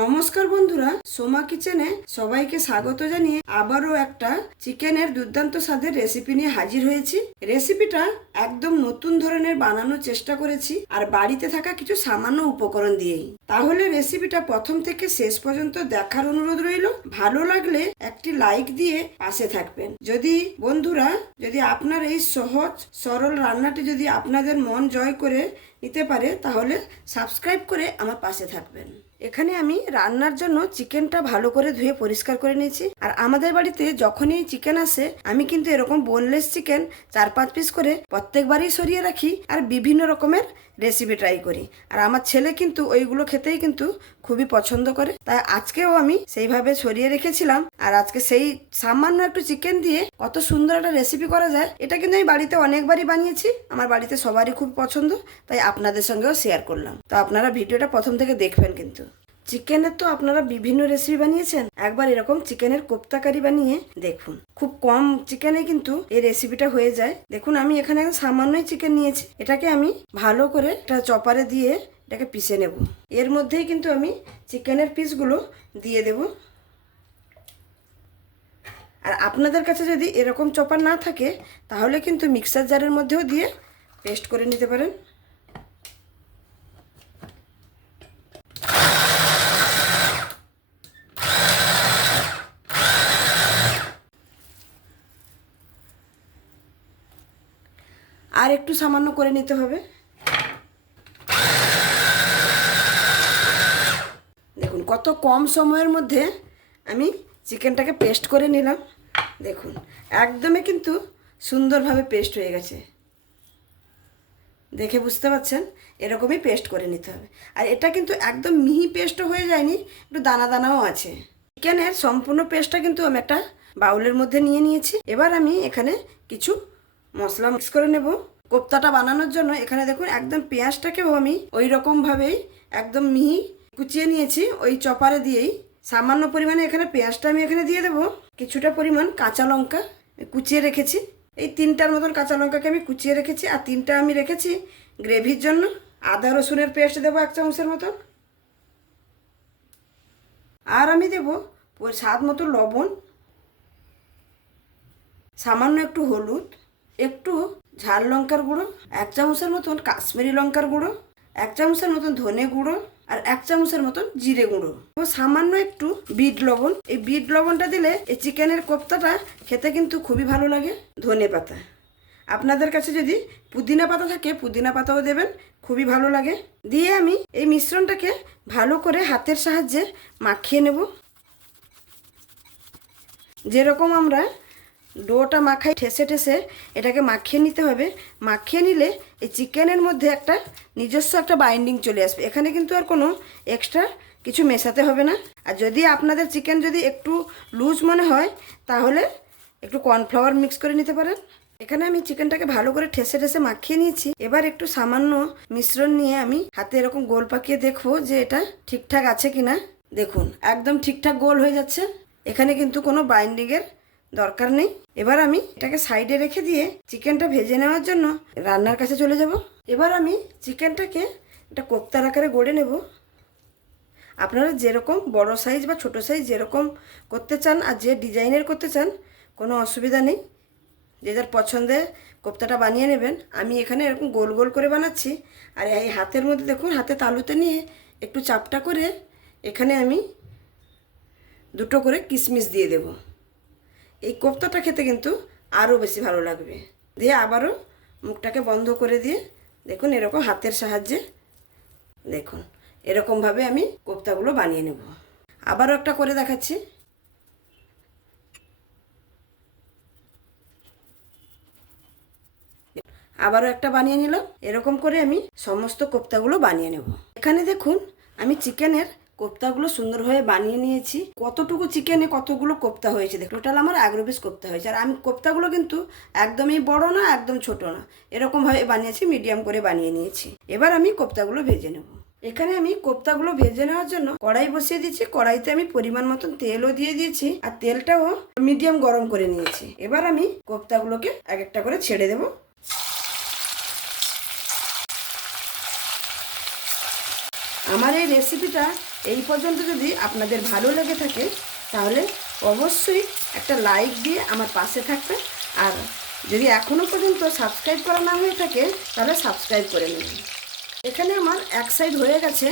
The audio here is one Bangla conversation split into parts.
নমস্কার বন্ধুরা, সোমা কিচেনে সবাইকে স্বাগত জানিয়ে আবারও একটা চিকেনের দুর্দান্ত স্বাদের রেসিপি নিয়ে হাজির হয়েছি। রেসিপিটা একদম নতুন ধরনের বানানোর চেষ্টা করেছি আর বাড়িতে থাকা কিছু সামান্য উপকরণ দিয়েই। তাহলে রেসিপিটা প্রথম থেকে শেষ পর্যন্ত দেখার অনুরোধ রইল। ভালো লাগলে একটি লাইক দিয়ে পাশে থাকবেন। যদি বন্ধুরা, যদি আপনার এই সহজ, সরল রান্নাটি যদি আপনাদের মন জয় করে নিতে পারে, তাহলে সাবস্ক্রাইব করে আমার পাশে থাকবেন। এখানে আমি রান্নার জন্য চিকেনটা ভালো করে ধুয়ে পরিষ্কার করে নিয়েছি। আর আমাদের বাড়িতে যখনই চিকেন আসে, আমি কিন্তু এরকম বোনলেস চিকেন চার পাঁচ পিস করে প্রত্যেকবারই সরিয়ে রাখি। আর বিভিন্ন রকমের রেসিপি ট্রাই করি। আর আমার ছেলে কিন্তু ওইগুলো খেতেই কিন্তু খুবই পছন্দ করে। তাই আজকেও আমি সেইভাবে ছড়িয়ে রেখেছিলাম। আর আজকে সেই সামান্য একটু চিকেন দিয়ে কত সুন্দর একটা রেসিপি করা যায়, এটা কিন্তু আমি বাড়িতে অনেকবারই বানিয়েছি। আমার বাড়িতে সবারই খুব পছন্দ, তাই আপনাদের সঙ্গেও শেয়ার করলাম। তো আপনারা ভিডিওটা প্রথম থেকে দেখবেন কিন্তু। চিকেনের তো আপনারা বিভিন্ন রেসিপি বানিয়েছেন। একবার এরকম চিকেনের কোপ্তা কারি বানিয়ে দেখুন। খুব কম চিকেনে কিন্তু এই রেসিপিটা হয়ে যায়। দেখুন, আমি এখানে সামান্যই চিকেন নিয়েছি। এটাকে আমি ভালো করে একটা চপারে দিয়ে এটাকে পিষে নেব। এর মধ্যেই কিন্তু আমি চিকেনের পিসগুলো দিয়ে দেব। আর আপনাদের কাছে যদি এরকম চপার না থাকে, তাহলে কিন্তু মিক্সার জারের মধ্যেও দিয়ে পেস্ট করে নিতে পারেন। আর একটু সামান্য করে নিতে হবে। দেখুন, কত কম সময়ের মধ্যে আমি চিকেনটাকে পেস্ট করে নিলাম। দেখুন, একদমই কিন্তু সুন্দরভাবে পেস্ট হয়ে গেছে। দেখে বুঝতে পারছেন? এরকমই পেস্ট করে নিতে হবে। আর এটা কিন্তু একদম মিহি পেস্টও হয়ে যায়নি, একটু দানা দানাও আছে। চিকেনের সম্পূর্ণ পেস্টটা কিন্তু আমি একটা বাউলের মধ্যে নিয়ে নিয়েছি। এবার আমি এখানে কিছু মশলা মিক্স করে নেব। কোপ্তাটা বানানোর জন্য এখানে দেখুন একদম পেঁয়াজটাকেও আমি ওই রকমভাবেই একদম মিহি কুচিয়ে নিয়েছি, ওই চপারে দিয়েই। সামান্য পরিমাণে এখানে পেঁয়াজটা আমি এখানে দিয়ে দেবো। কিছুটা পরিমাণ কাঁচা লঙ্কা কুচিয়ে রেখেছি। এই তিনটার মতন কাঁচা লঙ্কাকে আমি কুচিয়ে রেখেছি আর তিনটা আমি রেখেছি গ্রেভির জন্য। আদা, রসুনের পেস্ট দেবো এক চামচের মতন। আর আমি দেবো স্বাদ মতো লবণ। সামান্য একটু হলুদ। একটু ঝাল লঙ্কার গুঁড়ো, এক চামচের মতন কাশ্মীরি লঙ্কার গুঁড়ো, এক চামচের মতন ধনে গুঁড়ো আর এক চামচের মতন জিরে গুঁড়ো। ও সামান্য একটু বিট লবণ। এই বিট লবণটা দিলে এই চিকেনের কোপ্তাটা খেতে কিন্তু খুবই ভালো লাগে, ধনে পাতা। আপনাদের কাছে যদি পুদিনা পাতা থাকে, পুদিনা পাতাও দেবেন, খুবই ভালো লাগে। দিয়ে আমি এই মিশ্রণটাকে ভালো করে হাতের সাহায্যে মাখিয়ে নেব। যেরকম আমরা ডোটা মাখাই ঠেসে ঠেসে এটাকে মাখিয়ে নিতে হবে। মাখিয়ে নিলে এই চিকেনের মধ্যে একটা নিজস্ব একটা বাইন্ডিং চলে আসবে। এখানে কিন্তু আর কোনো এক্সট্রা কিছু মেশাতে হবে না। আর যদি আপনাদের চিকেন যদি একটু লুজ মনে হয়, তাহলে একটু কর্নফ্লাওয়ার মিক্স করে নিতে পারেন। এখানে আমি চিকেনটাকে ভালো করে ঠেসে ঠেসে মাখিয়ে নিয়েছি। এবার একটু সামান্য মিশ্রণ নিয়ে আমি হাতে এরকম গোল পাকিয়ে দেখব যে এটা ঠিকঠাক আছে কিনা। দেখুন, একদম ঠিকঠাক গোল হয়ে যাচ্ছে। এখানে কিন্তু কোনো বাইন্ডিংয়ের দরকার নেই। এবার আমি এটাকে সাইডে রেখে দিয়ে চিকেনটা ভেজে নেওয়ার জন্য রান্নার কাছে চলে যাব। এবার আমি চিকেনটাকে একটা কোপ্তার আকারে গড়ে নেব। আপনারা যেরকম বড় সাইজ বা ছোট সাইজ যেরকম করতে চান আর যে ডিজাইনের করতে চান, কোনো অসুবিধা নেই। যে যার পছন্দে কোপ্তাটা বানিয়ে নেবেন। আমি এখানে এরকম গোল গোল করে বানাচ্ছি। আর এই হাতের মধ্যে দেখুন, হাতে তালুতে নিয়ে একটু চাপটা করে এখানে আমি দুটো করে কিশমিশ দিয়ে দেবো। এই কোপ্তাটা খেতে কিন্তু আরও বেশি ভালো লাগবে। দিয়ে আবারও মুখটাকে বন্ধ করে দিয়ে দেখুন এরকম হাতের সাহায্যে দেখুন, এরকমভাবে আমি কোপ্তাগুলো বানিয়ে নেব। আবারও একটা করে দেখাচ্ছি। আবারও একটা বানিয়ে নিলাম। এরকম করে আমি সমস্ত কোপ্তাগুলো বানিয়ে নেব। এখানে দেখুন আমি চিকেনের কোপ্তাগুলো সুন্দরভাবে বানিয়ে নিয়েছি। কতটুকু চিকেনে কতগুলো কোপ্তা হয়েছে দেখ। টোটাল আমার এগারো পিস কোপ্তা হয়েছে। আর আমি কোপ্তাগুলো কিন্তু একদমই বড় না, একদম ছোট না। এরকমভাবে বানিয়েছি মিডিয়াম করে বানিয়ে নিয়েছি। এবার আমি কোপ্তাগুলো ভেজে নেব। এখানে আমি কোপ্তাগুলো ভেজে নেওয়ার জন্য কড়াই বসিয়ে দিয়েছি। কড়াইতে আমি পরিমাণ মতন তেলও দিয়ে দিয়েছি। আর তেলটাও মিডিয়াম গরম করে নিয়েছি। এবার আমি কোপ্তাগুলোকে এক একটা করে ছেড়ে দেবো। আমার এই রেসিপিটা এই পর্যন্ত যদি আপনাদের ভালো লেগে থাকে, তাহলে অবশ্যই একটা লাইক দিয়ে আমার পাশে থাকবে আর যদি এখনও পর্যন্ত সাবস্ক্রাইব করা না হয়ে থাকে, তাহলে সাবস্ক্রাইব করে নেবেন। এখানে আমার এক সাইড হয়ে গেছে,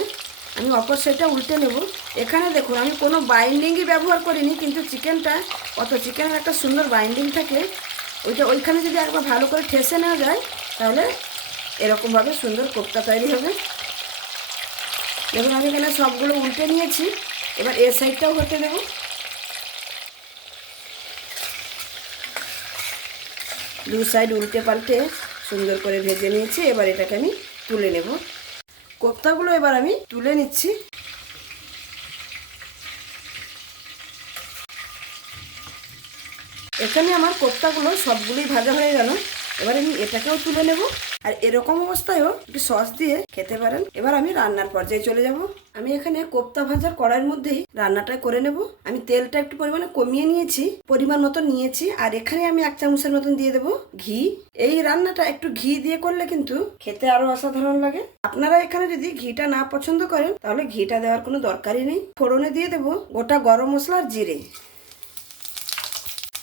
আমি অপর সাইডটা উল্টে নেব। এখানে দেখুন, আমি কোনো বাইন্ডিংই ব্যবহার করিনি, কিন্তু চিকেনটা অত চিকেনের একটা সুন্দর বাইন্ডিং থাকে। ওইটা ওইখানে যদি একবার ভালো করে ঠেসে নেওয়া যায়, তাহলে এরকমভাবে সুন্দর কোপ্তা তৈরি হবে। দেখুন, আমি এখানে সবগুলো উল্টে নিয়েছি। এবার এ সাইডটাও হতে দেব। দু সাইড উল্টে পাল্টে সুন্দর করে ভেজে নিয়েছি। এবার এটাকে আমি তুলে নেব। কোপ্তাগুলো এবার আমি তুলে নিচ্ছি। এখানে আমার কোপ্তাগুলো সবগুলোই ভাজা হয়ে গেল। এবার আমি এটাকেও তুলে নেব। আর এরকম অবস্থায়ও একটু সস দিয়ে খেতে পারেন। এবার আমি রান্নার পর্যায়ে চলে যাব। আমি এখানে কোপ্তা ভাজার কড়াইয়ের মধ্যেই রান্নাটা করে নেব। আমি তেলটা একটু পরিমাণে কমিয়ে নিয়েছি, পরিমাণ মতো নিয়েছি। আর এখানে আমি এক চামচের মতন দিয়ে দেবো ঘি। এই রান্নাটা একটু ঘি দিয়ে করলে কিন্তু খেতে আরও অসাধারণ লাগে। আপনারা এখানে যদি ঘিটা না পছন্দ করেন, তাহলে ঘিটা দেওয়ার কোনো দরকারই নেই। ফোড়নে দিয়ে দেবো গোটা গরম মশলা আর জিরে।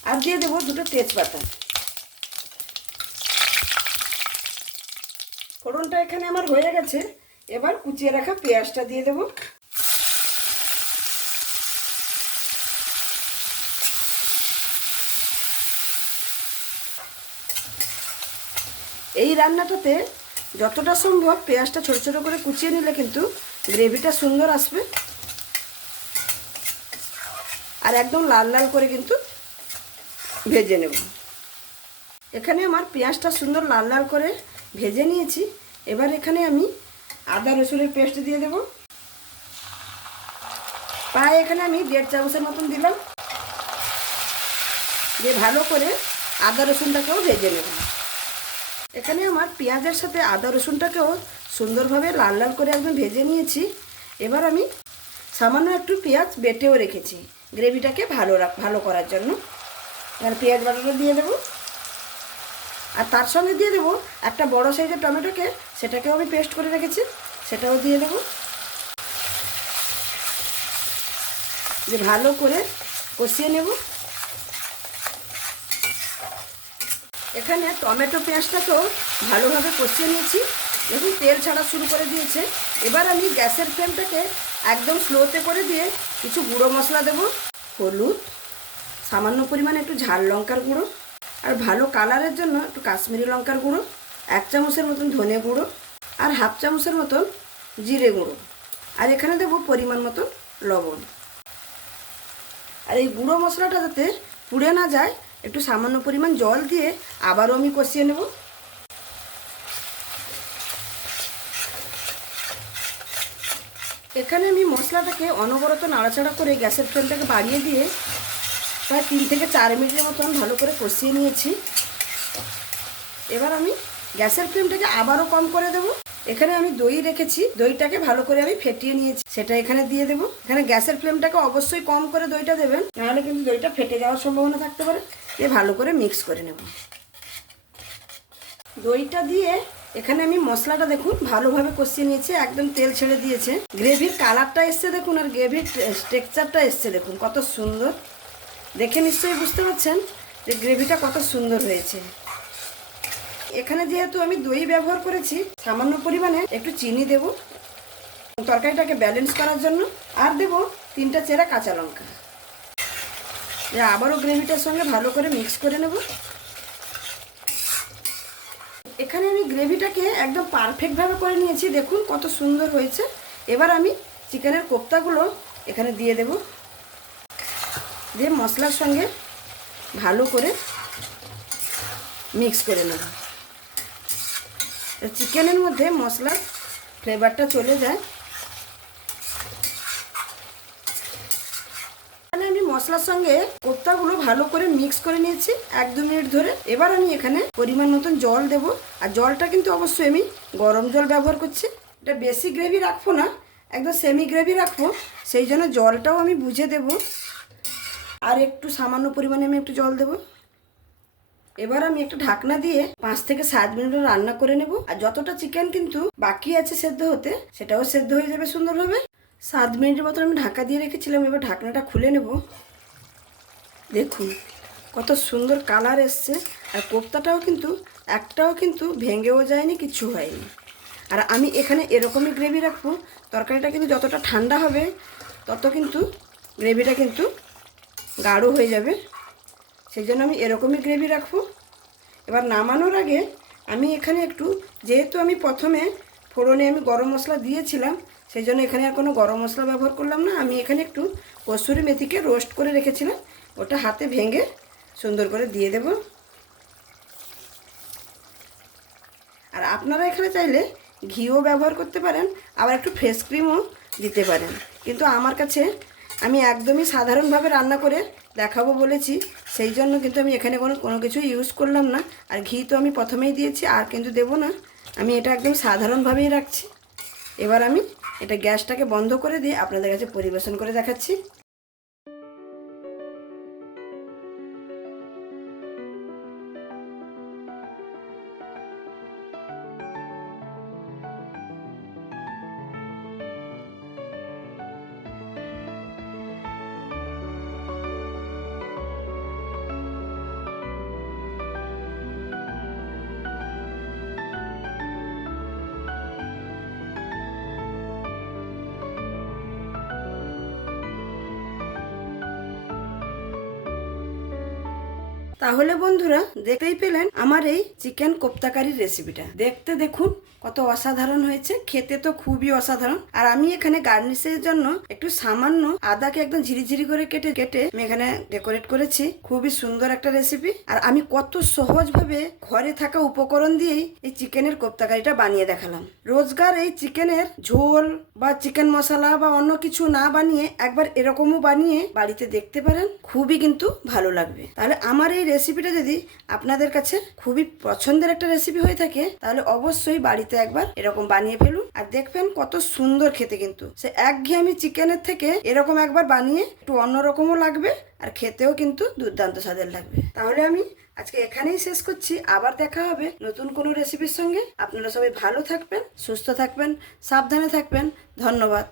আর দিয়ে দেবো দুটো তেজপাতা। ফোড়নটা এখানে আমার হয়ে গেছে। এবার কুচিয়ে রাখা পেঁয়াজটা দিয়ে দেবো। এই রান্নাটাতে যতটা সম্ভব পেঁয়াজটা ছোটো ছোটো করে কুচিয়ে নিলে কিন্তু গ্রেভিটা সুন্দর আসবে। আর একদম লাল লাল করে কিন্তু ভেজে নেব। এখানে আমার পেঁয়াজটা সুন্দর লাল লাল করে ভেজে নিয়েছি। এবার এখানে আমি আদা রসুনের পেস্ট দিয়ে দেব। পায়ে এখানে আমি দেড় চামচের মতন দিলাম। দিয়ে ভালো করে আদা রসুনটাকেও ভেজে নেব। এখানে আমার পেঁয়াজের সাথে আদা রসুনটাকেও সুন্দরভাবে লাল লাল করে একদম ভেজে নিয়েছি। এবার আমি সামান্য একটু পেঁয়াজ বেটেও রেখেছি, গ্রেভিটাকে ভালো রাখ- ভালো করার জন্য। এবার পেঁয়াজ বাটাটা দিয়ে দেবো। আর তার সঙ্গে দিয়ে দেবো একটা বড় সাইজের টমেটোকে, সেটাকেও আমি পেস্ট করে রেখেছি, সেটাও দিয়ে দেবো। যে ভালো করে কষিয়ে নেব। এখানে টমেটো পেঁয়াজটাকেও ভালোভাবে কষিয়ে নিয়েছি, দেখুন তেল ছাড়া শুরু করে দিয়েছে। এবার আমি গ্যাসের ফ্লেমটাকে একদম স্লোতে করে দিয়ে কিছু গুঁড়ো মশলা দেবো, হলুদ, সামান্য পরিমাণে একটু ঝাল লঙ্কার গুঁড়ো। আর ভালো কালারের জন্য একটু কাশ্মীরি লঙ্কার গুঁড়ো, এক চামচের মতন ধনে গুঁড়ো আর হাফ চামচের মতন জিরে গুঁড়ো। আর এখানে দেবো পরিমাণ মতন লবণ। আর এই গুঁড়ো মশলাটা যাতে পুড়ে না যায়, একটু সামান্য পরিমাণ জল দিয়ে আবারও আমি কষিয়ে নেব। এখানে আমি মশলাটাকে অনবরত নাড়াচাড়া করে গ্যাসের ফ্লেমটাকে বাড়িয়ে দিয়ে প্রায় তিন থেকে চার মিনিটের মতন ভালো করে কষিয়ে নিয়েছি। এবার আমি গ্যাসের ফ্লেমটাকে আবারও কম করে দেবো। এখানে আমি দই রেখেছি। দইটাকে ভালো করে আমি ফেটিয়ে নিয়েছি। সেটা এখানে দিয়ে দেবো। এখানে গ্যাসের ফ্লেমটাকে অবশ্যই কম করে দইটা দেবেন। নাহলে কিন্তু দইটা ফেটে যাওয়ার সম্ভাবনা থাকতে পারে। দিয়ে ভালো করে মিক্স করে নেব। দইটা দিয়ে এখানে আমি মশলাটা দেখুন ভালোভাবে কষিয়ে নিয়েছি। একদম তেল ছেড়ে দিয়েছে। গ্রেভির কালারটা এসছে দেখুন আর গ্রেভির টেক্সচারটা এসছে দেখুন। কত সুন্দর। দেখে নিশ্চয়ই বুঝতে পারছেন যে গ্রেভিটা কত সুন্দর হয়েছে। এখানে যেহেতু আমি দই ব্যবহার করেছি, সামান্য পরিমাণে একটু চিনি দেব, তরকারিটাকে ব্যালেন্স করার জন্য, আর দেব তিনটা চেরা কাঁচা লঙ্কা। আবারও গ্রেভিটার সঙ্গে ভালো করে মিক্স করে নেব। এখানে আমি গ্রেভিটাকে একদম পারফেক্টভাবে করে নিয়েছি, দেখুন কত সুন্দর হয়েছে। এবার আমি চিকেনের কোপ্তাগুলো এখানে দিয়ে দেব। দিয়ে মশলার সঙ্গে ভালো করে মিক্স করে নেব। চিকেনের মধ্যে মশলার ফ্লেভারটা চলে যায়। এখানে আমি মশলার সঙ্গে কোপ্তাগুলো ভালো করে মিক্স করে নিয়েছি এক দু মিনিট ধরে। এবার আমি এখানে পরিমাণ মতন জল দেব। আর জলটা কিন্তু অবশ্যই আমি গরম জল ব্যবহার করছি। এটা বেশি গ্রেভি রাখব না, একদম সেমি গ্রেভি রাখব। সেই জন্য জলটাও আমি বুঝে দেব। আর একটু সামান্য পরিমাণে আমি একটু জল দেবো। এবার আমি একটা ঢাকনা দিয়ে পাঁচ থেকে সাত মিনিট রান্না করে নেব। আর যতটা চিকেন কিন্তু বাকি আছে সেদ্ধ হতে, সেটাও সেদ্ধ হয়ে যাবে সুন্দরভাবে। সাত মিনিটের মতন আমি ঢাকা দিয়ে রেখেছিলাম, এবার ঢাকনাটা খুলে নেব। দেখুন কত সুন্দর কালার এসছে। আর কোপ্তাটাও কিন্তু, একটাও কিন্তু ভেঙেও যায়নি, কিছু হয়নি। আর আমি এখানে এরকমই গ্রেভি রাখব, তরকারিটা কিন্তু যতটা ঠান্ডা হবে, তত কিন্তু গ্রেভিটা কিন্তু গাঢ় হয়ে যাবে। সেই জন্য আমি এরকমই গ্রেভি রাখব। এবার নামানোর আগে আমি এখানে একটু, যেহেতু আমি প্রথমে ফোড়নে আমি গরম মশলা দিয়েছিলাম, সেই জন্য এখানে আর কোনো গরম মশলা ব্যবহার করলাম না। আমি এখানে একটু কসুরি মেথিকে রোস্ট করে রেখেছিলাম। ওটা হাতে ভেঙে সুন্দর করে দিয়ে দেব। আর আপনারা এখানে চাইলে ঘিও ব্যবহার করতে পারেন, আবার একটু ফ্রেশ ক্রিমও দিতে পারেন। কিন্তু আমার কাছে আমি একদমই সাধারণভাবে রান্না করে দেখাবো বলেছি, সেই জন্য কিন্তু আমি এখানে কোনো কোনো কিছু ইউজ করলাম না। আর ঘি তো আমি প্রথমেই দিয়েছি, আর কিন্তু দেব না। আমি এটা একদম সাধারণভাবেই রাখছি। এবার আমি এটা গ্যাসটাকে বন্ধ করে দিয়ে আপনাদের কাছে পরিবেশন করে দেখাচ্ছি। তাহলে বন্ধুরা দেখতেই পেলেন আমার এই চিকেন কোপ্তাকারির রেসিপিটা। দেখতে দেখুন কত অসাধারণ হয়েছে, খেতে তো খুবই অসাধারণ। আর আমি এখানে গার্নিশের জন্য একটু সামান্য আদাকে একদম ঝিরিঝিরি করে কেটে কেটে আমি এখানে ডেকোরেট করেছি। খুবই সুন্দর একটা রেসিপি আর আমি কত সহজভাবে ঘরে থাকা উপকরণ দিয়েই এই চিকেনের কোপ্তাকারিটা বানিয়ে দেখালাম। রোজগার এই চিকেনের ঝোল বা চিকেন মশলা বা অন্য কিছু না বানিয়ে একবার এরকমও বানিয়ে বাড়িতে দেখতে পারেন, খুবই কিন্তু ভালো লাগবে। তাহলে আমার এই রেসিপিটা যদি আপনাদের কাছে খুবই পছন্দের একটা রেসিপি হয়ে থাকে, তাহলে অবশ্যই বাড়িতে একবার এরকম বানিয়ে ফেলুন। আর দেখবেন কত সুন্দর খেতে কিন্তু। সে এক একঘেয়েমি চিকেনের থেকে এরকম একবার বানিয়ে একটু অন্যরকমও লাগবে, আর খেতেও কিন্তু দুর্দান্ত স্বাদের লাগবে। তাহলে আমি আজকে এখানেই শেষ করছি। আবার দেখা হবে নতুন কোনো রেসিপির সঙ্গে। আপনারা সবাই ভালো থাকবেন, সুস্থ থাকবেন, সাবধানে থাকবেন। ধন্যবাদ।